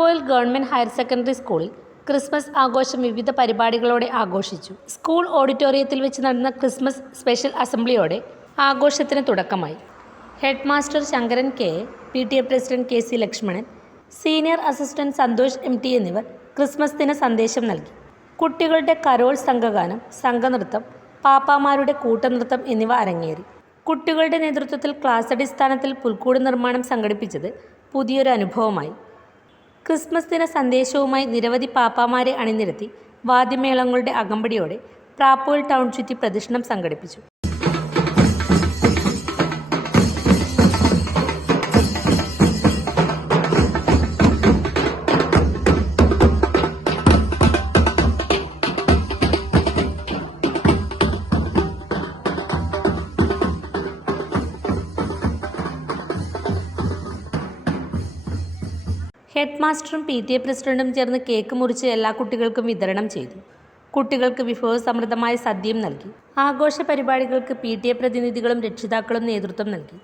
പ്രാപ്പോയിൽ government higher secondary സ്കൂളിൽ Christmas ആഘോഷം വിവിധ പരിപാടികളോടെ ആഘോഷിച്ചു. സ്കൂൾ ഓഡിറ്റോറിയത്തിൽ വെച്ച് നടന്ന ക്രിസ്മസ് സ്പെഷ്യൽ അസംബ്ലിയോടെ ആഘോഷത്തിന് തുടക്കമായി. Head master Sankaran K A, PTA president KC Lakshmanan, senior assistant Santhosh MT എന്നിവർ ക്രിസ്മസ് ദിന സന്ദേശം നൽകി. കുട്ടികളുടെ കരോൾ സംഘഗാനം, സംഘനൃത്തം, പാപ്പാമാരുടെ കൂട്ടനൃത്തം എന്നിവ അരങ്ങേറി. കുട്ടികളുടെ നേതൃത്വത്തിൽ ക്ലാസ് അടിസ്ഥാനത്തിൽ പുൽക്കൂട് നിർമ്മാണം സംഘടിപ്പിച്ചത് പുതിയൊരു അനുഭവമായി. ക്രിസ്മസ് ദിന സന്ദേശവുമായി നിരവധി പാപ്പാമാരെ അണിനിരത്തി വാദ്യമേളങ്ങളുടെ അകമ്പടിയോടെ പ്രാപ്പോയിൽ ടൗൺ ചുറ്റി പ്രദക്ഷിണം സംഘടിപ്പിച്ചു. ഹെഡ് മാസ്റ്ററും PTA പ്രസിഡന്റും ചേർന്ന് കേക്ക് മുറിച്ച് എല്ലാ കുട്ടികൾക്കും വിതരണം ചെയ്തു. കുട്ടികൾക്ക് വിഭവസമൃദ്ധമായ സദ്യയും നൽകി. ആഘോഷ പരിപാടികൾക്ക് PTA പ്രതിനിധികളും രക്ഷിതാക്കളും നേതൃത്വം നൽകി.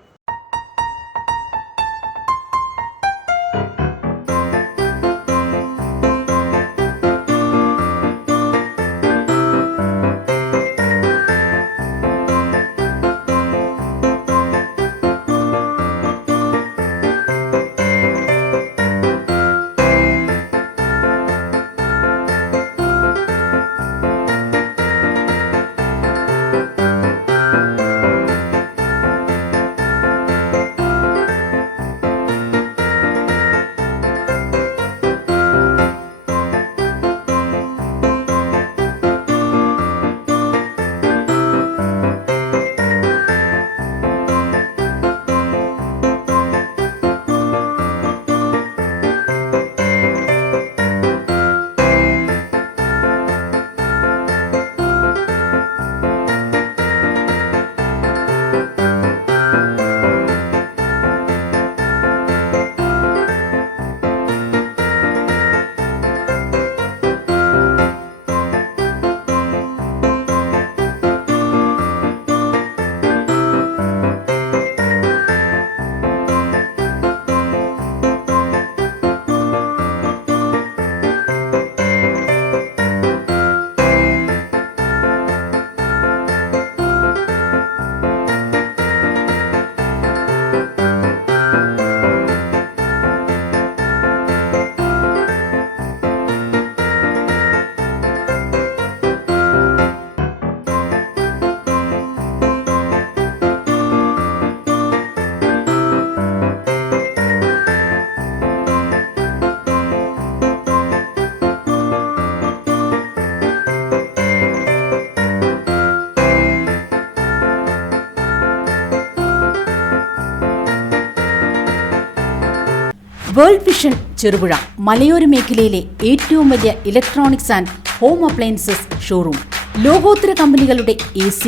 വേൾഡ് വിഷൻ ചെറുപുഴ മലയോര മേഖലയിലെ ഏറ്റവും വലിയ electronics and home appliances showroom. ലോകോത്തര കമ്പനികളുടെ AC,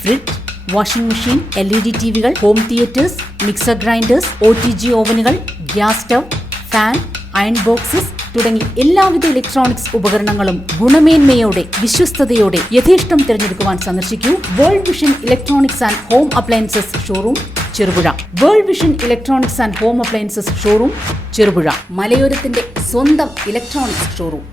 fridge, washing machine, LED TVകൾ, home theatres, mixer grinders, OTG ഓവനുകൾ, gas stove, fan, iron boxes തുടങ്ങി എല്ലാവിധ ഇലക്ട്രോണിക്സ് ഉപകരണങ്ങളും ഗുണമേന്മയോടെ വിശ്വസ്തയോടെ യഥേഷ്ടം തിരഞ്ഞെടുക്കുവാൻ സന്ദർശിക്കൂ World Vision electronics and home appliances showroom Cherupuzha. World Vision electronics and home appliances showroom Cherupuzha, മലയോരത്തിന്റെ സ്വന്തം ഇലക്ട്രോണിക്സ് ഷോറൂം.